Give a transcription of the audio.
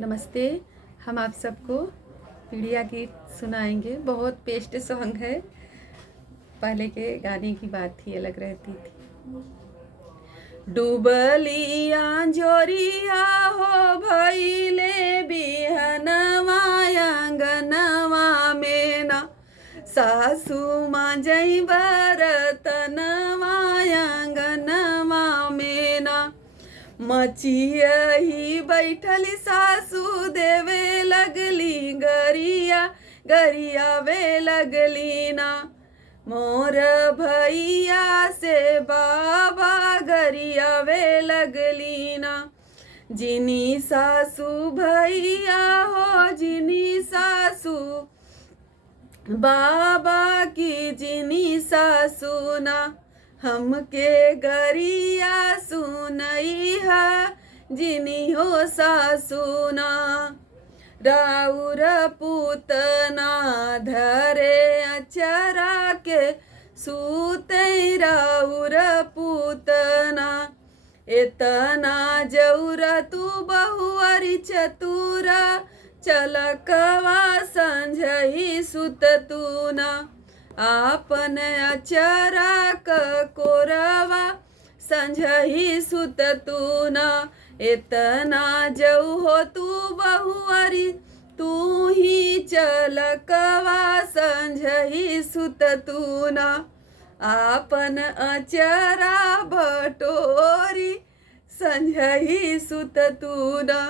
नमस्ते। हम आप सबको पीड़िया गीत सुनाएंगे। बहुत बेस्ट सॉन्ग है। पहले के गाने की बात ही अलग रहती थी। डूबलिया जोरिया हो भइले बिहनवा अंगनवा में ना सासू माँ जई बरतनवा अंगनवा में ना मचियही बैठली सासू देवे लगली गरिया गरिया वे लगली ना मोर भैया से बाबा गरिया वे लगली ना जिनी सासू भैया हो जिनी सासू बाबा की जिनी सासू ना हमके गरिया सुनई है जिनी हो सासुना राउर पूतना धरे अचरा के सूते राउर पूतना इतना जौरा तू बहुअरी चतुरा चलकवा संझही सुत तू ना आपन अचरा कोरवा संझही सुत तू ना इतना जऊ हो तू बहुअरी तू ही चलकवा संझही सुत तू ना आपन अचरा बटोरी संझही सुत तू ना।